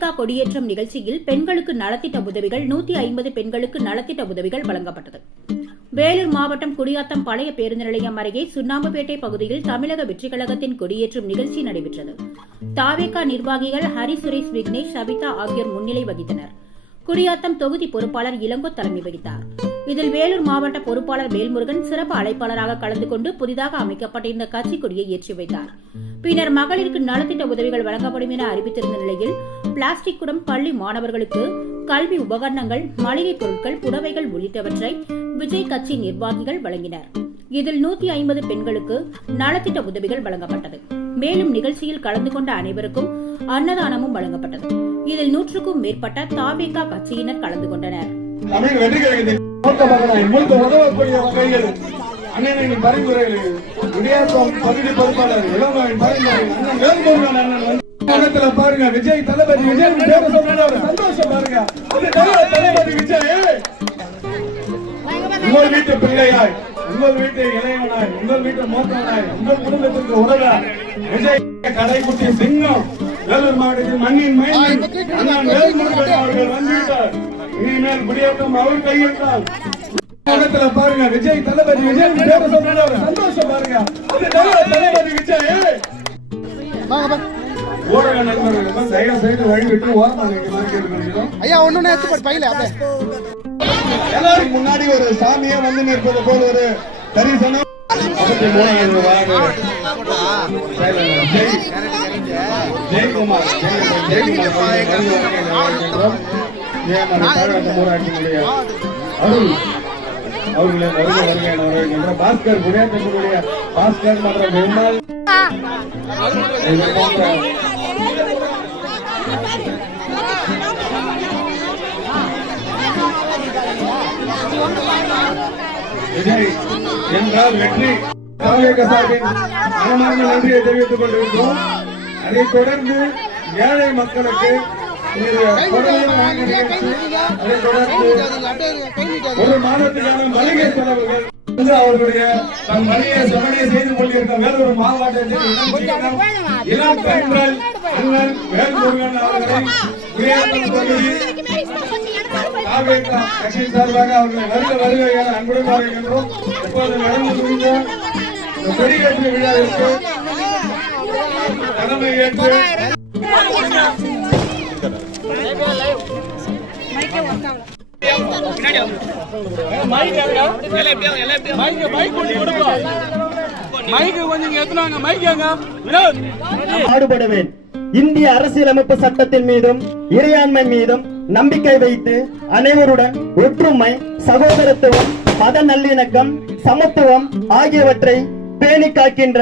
தாவேகா கொடியேற்றம் நிகழ்ச்சியில் பெண்களுக்கு நலத்திட்ட உதவிகள் நூத்தி ஐம்பது பெண்களுக்கு நலத்திட்ட உதவிகள் வழங்கப்பட்டது. வேலூர் மாவட்டம் குடியாத்தம் பழைய பேருந்து நிலையம் அருகே சுண்ணாம்புபேட்டை பகுதியில் தமிழக வெற்றிக் கழகத்தின் கொடியேற்றும் நிகழ்ச்சி நடைபெற்றது. தாவேகா நிர்வாகிகள் ஹரி சுரேஷ் விக்னேஷ் சவிதா ஆகியோர் முன்னிலை வகித்தனர். குடியாத்தம் தொகுதி பொறுப்பாளர் இளங்கோ தலைமை வகித்தார். இதில் வேலூர் மாவட்ட பொறுப்பாளர் வேல்முருகன் சிறப்பு அழைப்பாளராக கலந்து கொண்டு புதிதாக அமைக்கப்பட்டிருந்த கட்சி கொடியை ஏற்றி வைத்தார். பின்னர் மகளிருக்கு நலத்திட்ட உதவிகள் வழங்கப்படும் என அறிவித்திருந்த நிலையில் பிளாஸ்டிக் குடம் பள்ளி மாணவர்களுக்கு கல்வி உபகரணங்கள் மளிகை பொருட்கள் புடவைகள் உள்ளிட்டவற்றை விஜய் கட்சி நிர்வாகிகள் வழங்கினர். இதில் நூத்தி ஐம்பது பெண்களுக்கு நலத்திட்ட உதவிகள் வழங்கப்பட்டது. மேலும் நிகழ்ச்சியில் கலந்து கொண்ட அனைவருக்கும் அன்னதானமும் வழங்கப்பட்டது. இதில் நூற்றுக்கும் மேற்பட்ட தாவேகா கட்சியினர் கலந்து கொண்டனர். தமிழ் வெற்றி அண்ணனின் பரிந்துரைகள் குடியாத்தம் பகுதி பொறுப்பாளர் இளமையின் பரிந்துரை அண்ணன் வேல்முருகன் அண்ணன் வந்து பாருங்க விஜய் தளபதி விஜய் சந்தோஷம் பாருங்க. தளபதி விஜய். உங்கள் வீட்டு பிள்ளையாய் உங்கள் வீட்டு இளையவனாய் உங்கள் வீட்டு மூத்தவனாய் உங்கள் குடும்பத்திற்கு உறவாய் விஜய் கடைக்குட்டி சிங்கம் வேலூர் மாவட்டத்தில் மண்ணின் மைந்தன் அண்ணன் வேல்முருகன் அவர்கள் வந்துவிட்டார் இனிமேல் குடியேற்றம் அவர் கையிட்டால் படத்துல பாருங்க விஜய் தளபதி விஜய் சந்தோஷம் பாருங்க. தளபதி விஜய். ஊடக நண்பர்களுக்கும் தயவு செய்து வழிவிட்டு ஓரமாக ஐயா ஒண்ணு எடுத்து பையில எல்லாரும் முன்னாடி ஒரு சாமியே வந்து நிற்பது போல ஒரு தரிசனம் ஜெயக்குமார் அருள் அவர்களை வருக வருக. பாஸ்கர் குடியாத்தத்தினுடைய பாஸ்கர் மற்றும் விமல் இது விஜய் என்றால் வெற்றி தமிழக சார்பின் மனமார்ந்த நன்றியை தெரிவித்துக் கொண்டிருக்கிறோம் அதைத் தொடர்ந்து ஏழை மக்களுக்கு ஒரு மாதத்துக்கான மளிகை செலவுகள் அவர்களுடைய தன் பணியை சமணியை செய்து கொண்டிருந்த வேலூர் மாவட்டத்தில் இளம் பெண்கள் அண்ணன் வேல்முருகன் அவர்களை குடியாத்தம் தொகுதி சார்பாக அவர்களை வருக வருக என அன்புடன் வரவேற்கின்றோம் இப்போது நடந்து முடிந்த இந்த கொடியேற்று விழாவிற்கு தலைமை ஏற்று பாடுபடுவேன் இந்திய அரசியலமைப்பு சட்டத்தின் மீதும் இறையாண்மை மீதும் நம்பிக்கை வைத்து அனைவருடன் ஒற்றுமை சகோதரத்துவம் மத நல்லிணக்கம் சமத்துவம் ஆகியவற்றை பேணி காக்கின்ற